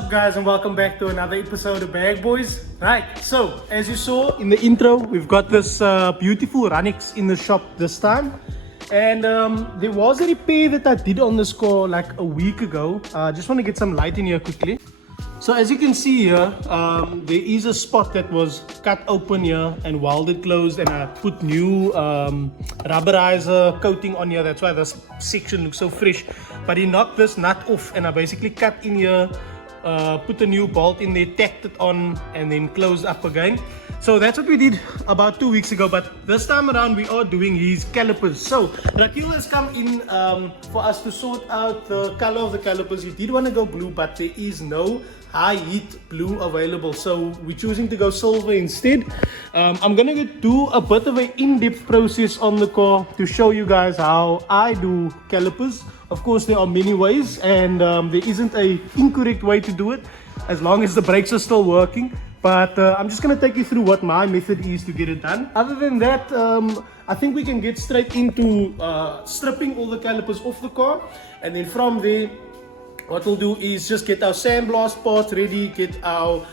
up guys, and welcome back to another episode of Bag Boys. Right, so as you saw in the intro, we've got this beautiful Raees in the shop this time. And there was a repair that I did on this car like a week ago. I just want to get some light in here quickly. So as you can see here, there is a spot that was cut open here and welded closed, and I put new rubberizer coating on here. That's why this section looks so fresh. But he knocked this nut off, and I basically cut in here, put a new bolt in there, tacked it on, and then closed up again. So that's what we did about 2 weeks ago, but this time around we are doing his calipers. So Raees has come in for us to sort out the color of the calipers. You did want to go blue, but there is no high heat blue available, so we're choosing to go silver instead. I'm gonna do a bit of an in-depth process on the car to show you guys how I do calipers. Of course, there are many ways, and there isn't a incorrect way to do it as long as the brakes are still working. But I'm just going to take you through what my method is to get it done. Other than that, I think we can get straight into stripping all the calipers off the car. And then from there, what we'll do is just get our sandblast parts ready, get our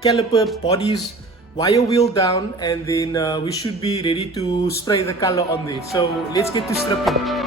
caliper bodies wire wheel down, and then we should be ready to spray the color on there. So let's get to stripping.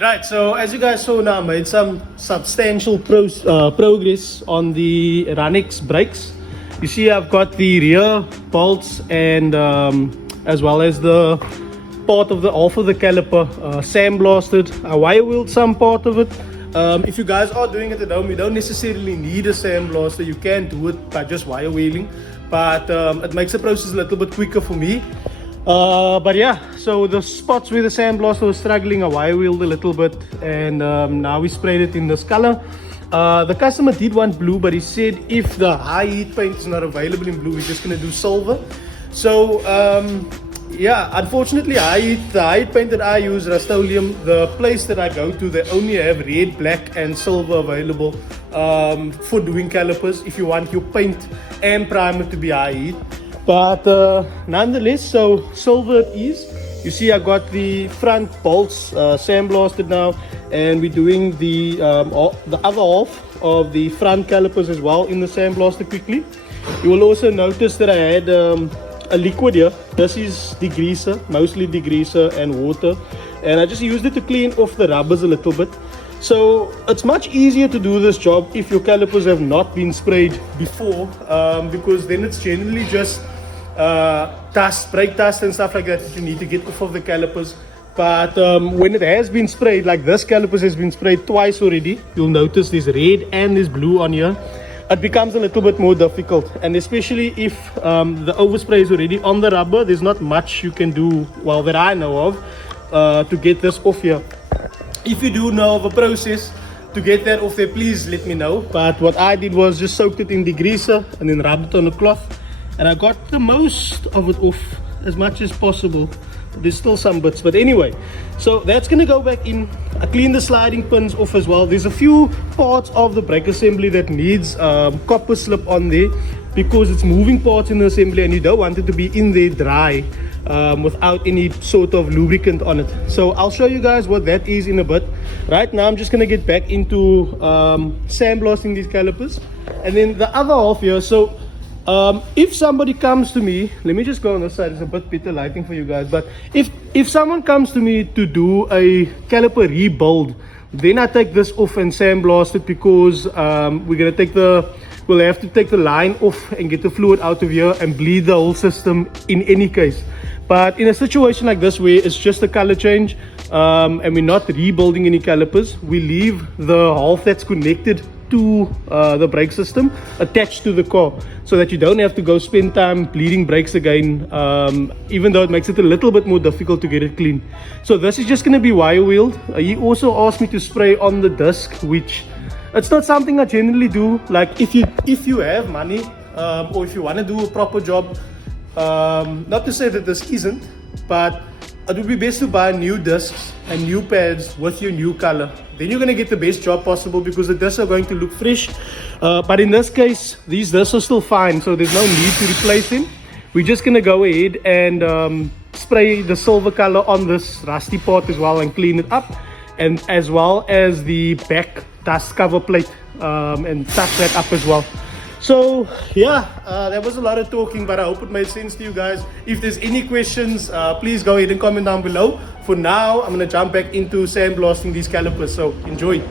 Right, so as you guys saw now, I made some substantial progress on the Raees brakes. You see I've got the rear bolts and as well as the part of the half of the caliper sandblasted. I wire wheeled some part of it. If you guys are doing it at home, you don't necessarily need a sandblaster. You can do it by just wire wheeling, but it makes the process a little bit quicker for me. But yeah, so the spots where the sandblaster was struggling, I wire wheeled a little bit, and now we sprayed it in this color. The customer did want blue, but he said if the high heat paint is not available in blue, we're just going to do silver. So yeah, unfortunately the high heat paint that I use, Rust-Oleum, the place that I go to, they only have red, black and silver available for doing calipers if you want your paint and primer to be high heat. But nonetheless, so silver it is. You see I got the front bolts sandblasted now, and we're doing the other half of the front calipers as well in the sandblaster quickly. You will also notice that I had a liquid here. This is degreaser, mostly degreaser and water, and I just used it to clean off the rubbers a little bit. So it's much easier to do this job if your calipers have not been sprayed before, because then it's generally just dust, brake dust and stuff like that you need to get off of the calipers. But when it has been sprayed, like this calipers has been sprayed twice already, you'll notice there's red and there's blue on here. It becomes a little bit more difficult, and especially if the overspray is already on the rubber, there's not much you can do, well, that I know of, to get this off here. If you do know of a process to get that off there, please let me know. But what I did was just soaked it in degreaser and then rubbed it on a cloth, and I got the most of it off as much as possible. There's still some bits, but anyway, so that's going to go back in. I cleaned the sliding pins off as well. There's a few parts of the brake assembly that needs copper slip on there, because it's moving parts in the assembly and you don't want it to be in there dry without any sort of lubricant on it. So I'll show you guys what that is in a bit. Right now I'm just gonna get back into sandblasting these calipers, and then the other half here. So if somebody comes to me, let me just go on this side, it's a bit better lighting for you guys, but if someone comes to me to do a caliper rebuild, then I take this off and sandblast it, because we'll have to take the line off and get the fluid out of here and bleed the whole system in any case. But in a situation like this where it's just a color change and we're not rebuilding any calipers, we leave the half that's connected to the brake system attached to the car, so that you don't have to go spend time bleeding brakes again, even though it makes it a little bit more difficult to get it clean. So this is just going to be wire wheeled. He also asked me to spray on the disc, which it's not something I generally do. Like if you have money or if you want to do a proper job, not to say that this isn't, but it would be best to buy new discs and new pads with your new color. Then you're going to get the best job possible, because the discs are going to look fresh. But in this case, these discs are still fine, so there's no need to replace them. We're just going to go ahead and spray the silver color on this rusty part as well and clean it up, and as well as the back dust cover plate, and touch that up as well. So yeah, that was a lot of talking, but I hope it made sense to you guys. If there's any questions, please go ahead and comment down below. For now, I'm going to jump back into sandblasting these calipers, so enjoy.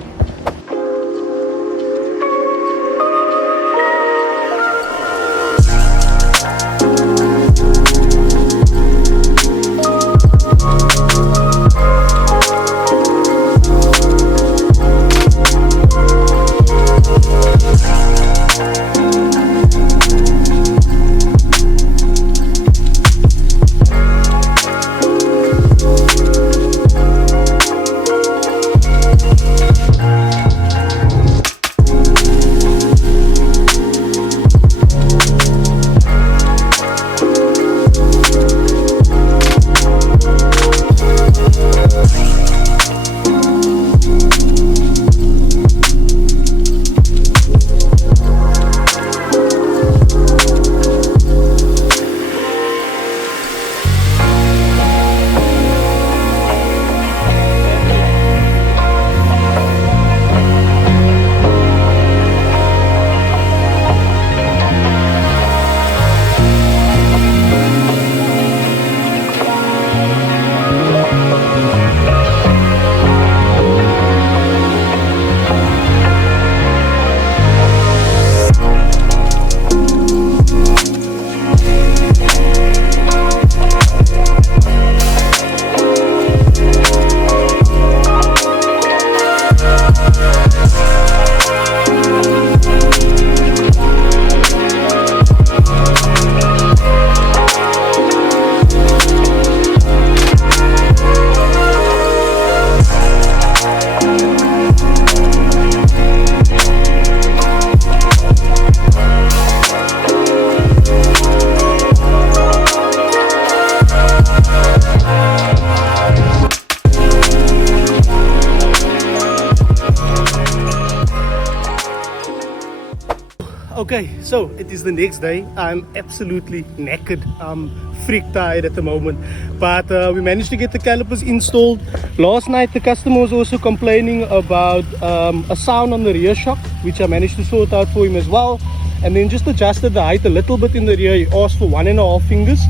Okay, so it is the next day. I'm absolutely knackered. I'm freak tired at the moment, but we managed to get the calipers installed. Last night the customer was also complaining about a sound on the rear shock, which I managed to sort out for him as well, and then just adjusted the height a little bit in the rear. He asked for 1.5 fingers.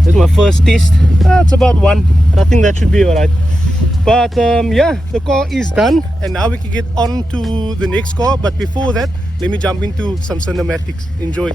This is my first test. It's about 1, but I think that should be alright. But yeah, the car is done, and now we can get on to the next car. But before that, let me jump into some cinematics. Enjoy.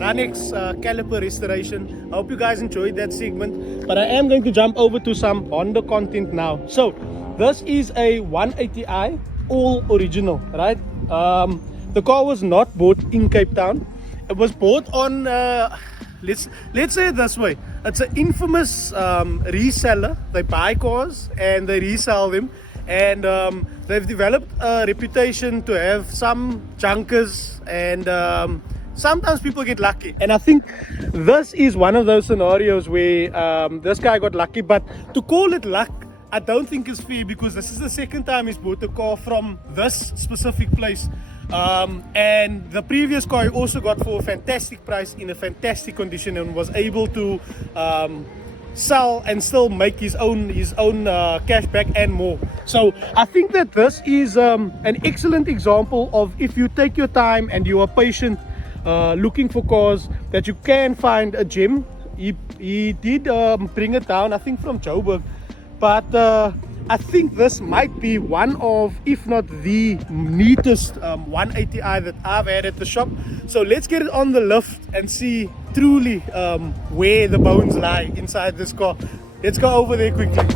Raees caliper restoration. I hope you guys enjoyed that segment, but I am going to jump over to some Honda content now. So this is a 180i, all original, right? The car was not bought in Cape Town. It was bought on let's say it this way, it's an infamous reseller. They buy cars and they resell them, and they've developed a reputation to have some junkers, and sometimes people get lucky, and I think this is one of those scenarios where this guy got lucky. But to call it luck, I don't think it's fair, because this is the second time he's bought a car from this specific place. And the previous car he also got for a fantastic price in a fantastic condition, and was able to sell and still make his own cash back and more. So I think that this is an excellent example of, if you take your time and you are patient looking for cars, that you can find a gem. He did bring it down, I think, from Joburg, but I think this might be one of, if not the neatest 180i that I've had at the shop. So let's get it on the lift and see truly where the bones lie inside this car. Let's go over there quickly.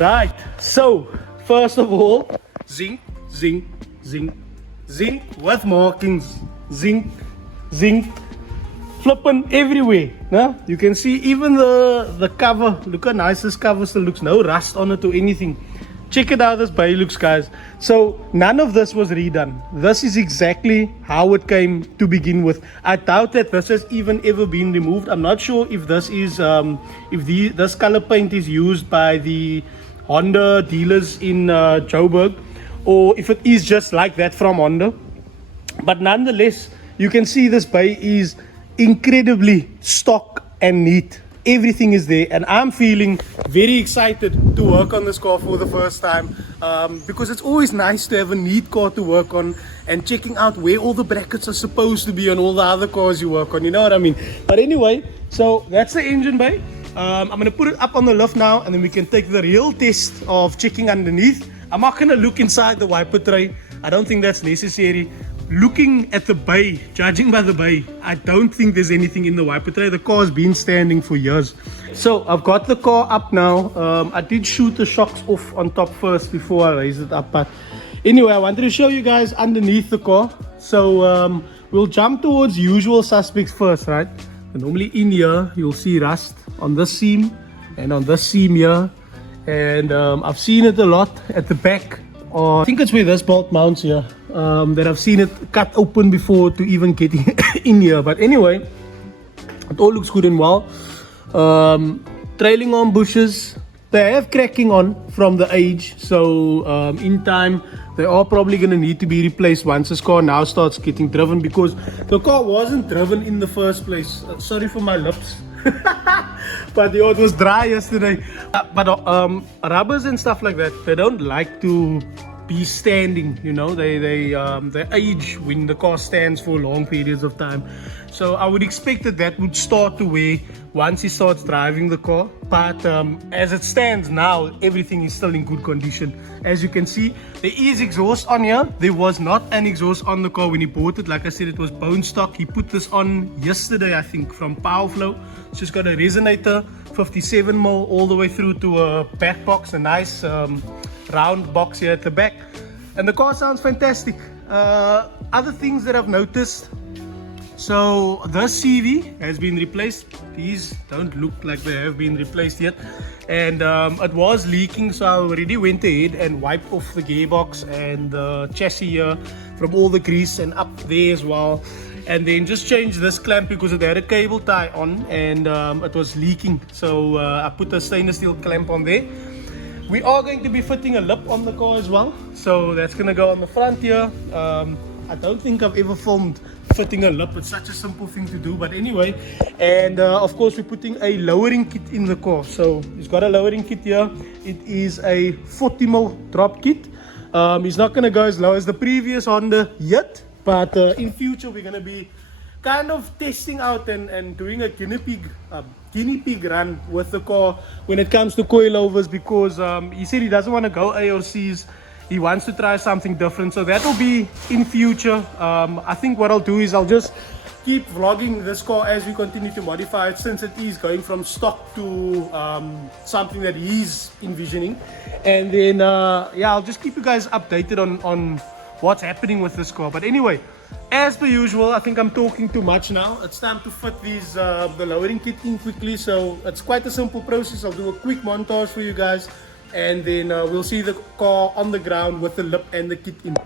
Right, so first of all, zinc, zinc, zinc, zinc with markings, zinc, zinc, flipping everywhere. No? You can see even the cover. Look how nice this cover still looks. No rust on it or anything. Check it out, this bay looks, guys. So none of this was redone. This is exactly how it came to begin with. I doubt that this has even ever been removed. I'm not sure if this is this color paint is used by the Honda dealers in Joburg, or if it is just like that from Honda. But nonetheless, you can see this bay is incredibly stock and neat. Everything is there, and I'm feeling very excited to work on this car for the first time, because it's always nice to have a neat car to work on, and checking out where all the brackets are supposed to be on all the other cars you work on, you know what I mean. But anyway, so that's the engine bay. I'm going to put it up on the lift now, and then we can take the real test of checking underneath. I'm not going to look inside the wiper tray. I don't think that's necessary. Looking at the bay, judging by the bay, I don't think there's anything in the wiper tray. The car's been standing for years. So I've got the car up now. I did shoot the shocks off on top first before I raised it up. But anyway, I wanted to show you guys underneath the car. So we'll jump towards usual suspects first, right? And normally in here, you'll see rust on this seam and on this seam here. And I've seen it a lot at the back. I think it's where this bolt mounts here, that I've seen it cut open before to even get in here. But anyway, it all looks good and well. Trailing arm bushes, they have cracking on from the age, so in time they are probably going to need to be replaced once this car now starts getting driven, because the car wasn't driven in the first place. Sorry for my lips. But it was dry yesterday. But rubbers and stuff like that, they don't like to be standing, you know. They age when the car stands for long periods of time. So I would expect that would start to wear once he starts driving the car. But as it stands now, everything is still in good condition. As you can see, there is exhaust on here. There was not an exhaust on the car when he bought it. Like I said, it was bone stock. He put this on yesterday, I think, from Powerflow. It's just got a resonator, 57mm all the way through to a back box, a nice round box here at the back. And the car sounds fantastic. Other things that I've noticed, so the CV has been replaced. These don't look like they have been replaced yet, and it was leaking, so I already went ahead and wiped off the gearbox and the chassis here from all the grease and up there as well. and then just change this clamp because it had a cable tie on and it was leaking. So I put a stainless steel clamp on there. We are going to be fitting a lip on the car as well, so that's going to go on the front here. I don't think I've ever filmed fitting a lip. It's such a simple thing to do, but anyway. And of course we're putting a lowering kit in the car. So it's got a lowering kit here. It is a 40mm drop kit. It's not going to go as low as the previous Honda yet, but in future we're going to be kind of testing out and doing a guinea pig run with the car when it comes to coilovers, because he said he doesn't want to go A or C's. He wants to try something different, so that will be in future. I think what I'll do is I'll just keep vlogging this car as we continue to modify it, since it is going from stock to something that he's envisioning. And then yeah, I'll just keep you guys updated on what's happening with this car. But anyway, as per usual, I think I'm talking too much now. It's time to fit these the lowering kit in quickly. So it's quite a simple process. I'll do a quick montage for you guys, and then we'll see the car on the ground with the lip and the kit in.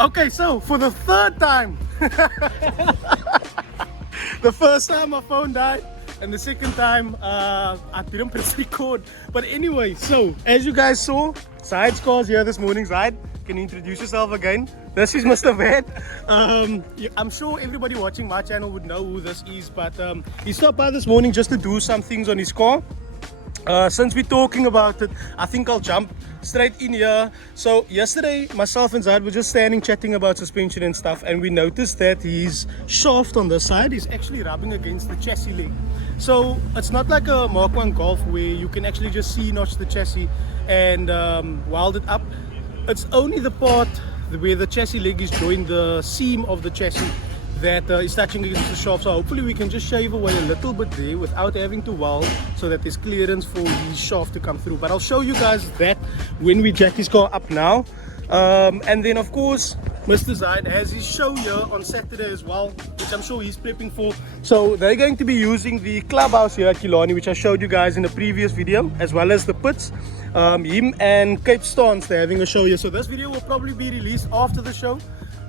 Okay, so for the third time, the first time my phone died, and the second time I didn't press record. But anyway, so as you guys saw, Zaid's car's here this morning. Zaid, can you introduce yourself again? This is Mr. VAD. I'm sure everybody watching my channel would know who this is, but he stopped by this morning just to do some things on his car. Since we're talking about it, I think I'll jump straight in here. So yesterday, myself and Zaid were just standing chatting about suspension and stuff, and we noticed that his shaft on the side is actually rubbing against the chassis leg. So it's not like a Mark 1 Golf where you can actually just C-notch the chassis and weld it up. It's only the part where the chassis leg is joined, the seam of the chassis, that is touching against the shaft. So hopefully we can just shave away a little bit there without having to weld, so that there's clearance for the shaft to come through. But I'll show you guys that when we jack his car up now. And then of course Mr. Zaid has his show here on Saturday as well, which I'm sure he's prepping for. So they're going to be using the clubhouse here at Killarney, which I showed you guys in the previous video, as well as the pits. Him and CAPETOWN, they're having a show here. So this video will probably be released after the show.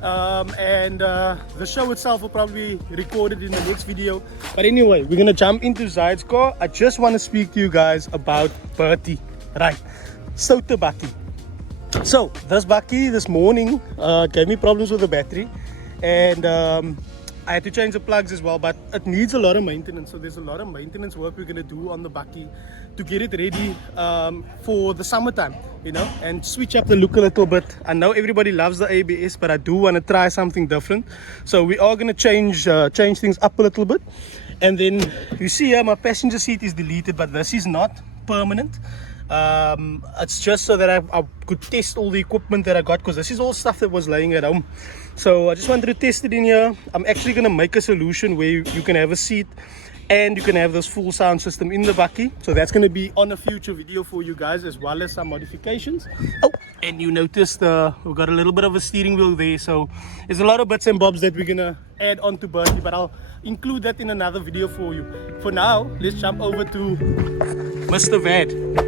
and the show itself will probably be recorded in the next video. But anyway, we're gonna jump into Zaid's car. I just want to speak to you guys about Bertie, right? So the bakkie. So this bakkie this morning gave me problems with the battery, and I had to change the plugs as well, but it needs a lot of maintenance. So there's a lot of maintenance work we're gonna do on the bakkie to get it ready for the summertime, you know, and switch up the look a little bit. I know everybody loves the ABS, but I do want to try something different. So we are gonna change things up a little bit. And then you see here my passenger seat is deleted, but this is not permanent. It's just so that I could test all the equipment that I got, because this is all stuff that was laying at home. So I just wanted to test it in here. I'm actually going to make a solution where you can have a seat and you can have this full sound system in the bakkie. So that's going to be on a future video for you guys, as well as some modifications. Oh, and you noticed we've got a little bit of a steering wheel there. So there's a lot of bits and bobs that we're going to add onto Bertie, but I'll include that in another video for you. For now, let's jump over to Mr. VAD.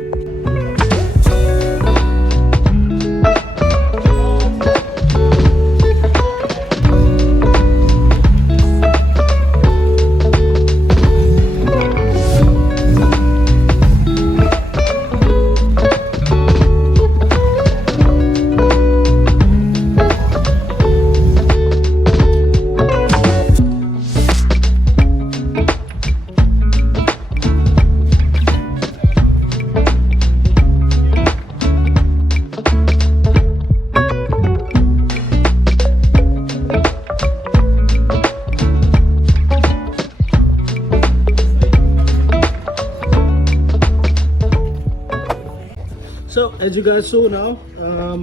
So as you guys saw now,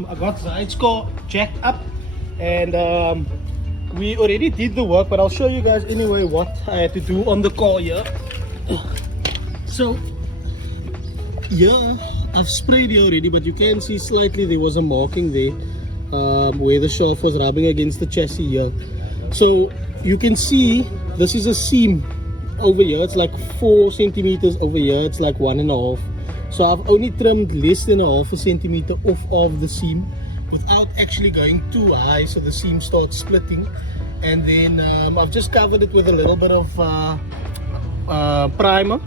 I got Zaid's car jacked up, and we already did the work, but I'll show you guys anyway what I had to do on the car here. So yeah, I've sprayed here already, but you can see slightly there was a marking there where the shaft was rubbing against the chassis here. So you can see this is a seam over here. It's like 4 centimeters over here. It's like 1.5. So I've only trimmed less than 0.5 centimeter off of the seam without actually going too high, so the seam starts splitting. And then I've just covered it with a little bit of primer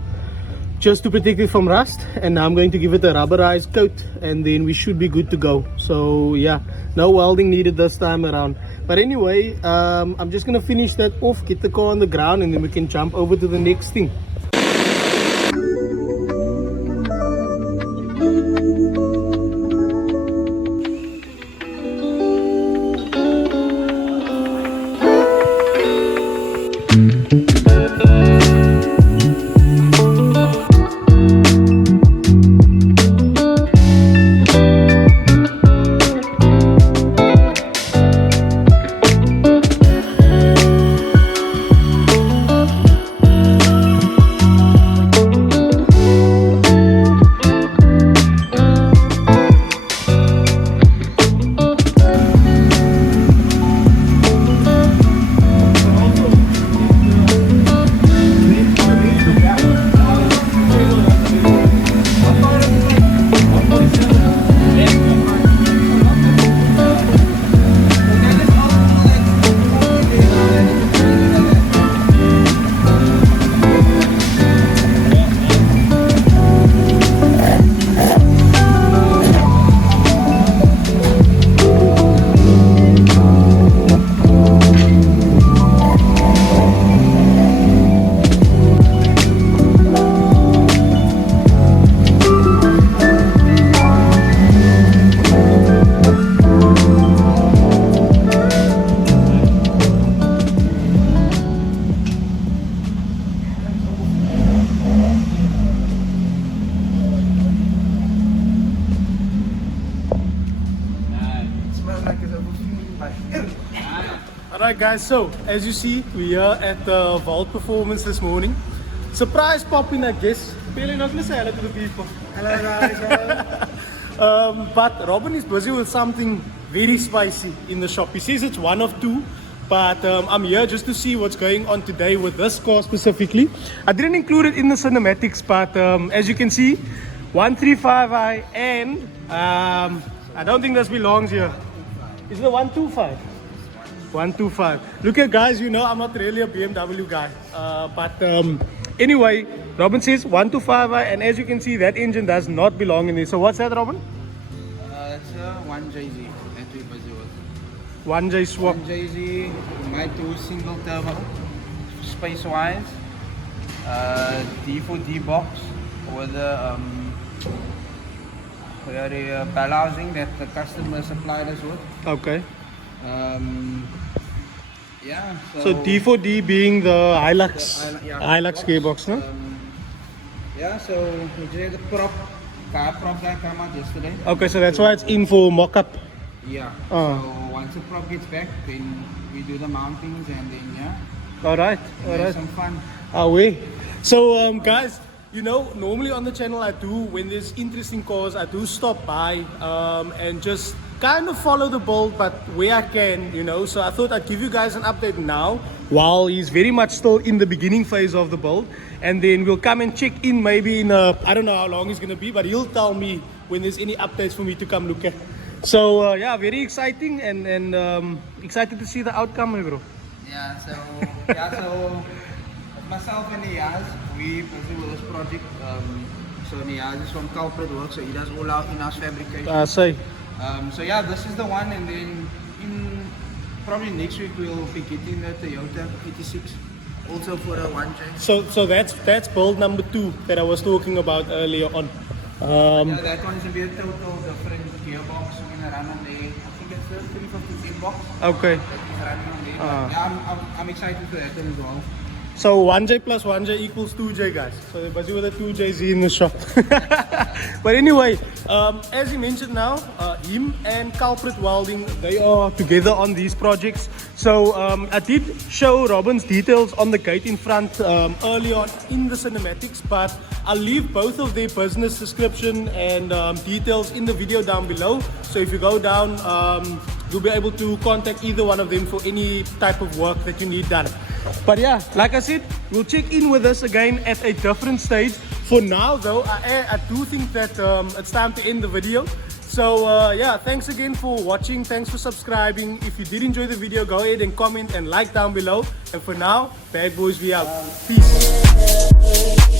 just to protect it from rust, and now I'm going to give it a rubberized coat, and then we should be good to go. So yeah, no welding needed this time around. But anyway, I'm just gonna finish that off, get the car on the ground, and then we can jump over to the next thing. Alright guys, so as you see, we are at the vault performance this morning. Surprise popping, I guess. Billy, not gonna say hello to the people. Hello guys. But Robin is busy with something very spicy in the shop. He says it's 1 of 2, but I'm here just to see what's going on today with this car specifically. I didn't include it in the cinematics, but as you can see, 135i, and I don't think this belongs here. Is it the 125? 125. Look at guys, you know I'm not really a BMW guy. But anyway, Robin says 125, and as you can see, that engine does not belong in this. So what's that, Robin? It's a 1JZ that we busy with. 1J swap. 1JZ, we might do single turbo, space wise, D4D box with the bellow housing that the customer supplied us with. Okay. Yeah. So D4D being the Hilux, Yeah, Hilux gearbox, no? Yeah, so we just had the car prop guy come out yesterday. Okay, so that's why it's in for mock-up. Yeah. Oh. So once the prop gets back, then we do the mountings and then Alright, have alright. some fun. Away. So guys, you know, normally on the channel I do, when there's interesting cars, I do stop by and just kind of follow the build, but where I can, you know. So I thought I'd give you guys an update now while he's very much still in the beginning phase of the build, and then we'll come and check in maybe in I don't know how long he's gonna be, but he'll tell me when there's any updates for me to come look at. So yeah, very exciting and excited to see the outcome, bro. Yeah, so myself and Niyaaz, we busy with this project. So Niyaaz is from Culprit work, so he does all our in-house fabrication. Say. So yeah, this is the one, and then in probably next week we'll be getting the Toyota 86, also for a 1J. So that's build number 2 that I was talking about earlier on. Yeah, that one is a bit total different gearbox. We're gonna run on there. I think it's the 350Z box. Okay. That is running on there. But yeah, I'm excited for that one as well. So 1J plus 1J equals 2J, guys. So they're busy with a 2JZ in the shop. But anyway, as he mentioned now, him and Culprit Welding, they are together on these projects. So I did show Robin's details on the gate in front early on in the cinematics, but I'll leave both of their business description and details in the video down below. So if you go down, you'll be able to contact either one of them for any type of work that you need done. But yeah, like I said, we'll check in with us again at a different stage. For now though, I do think that it's time to end the video. So yeah, thanks again for watching, thanks for subscribing. If you did enjoy the video, go ahead and comment and like down below. And for now, bad boys, we out. Peace.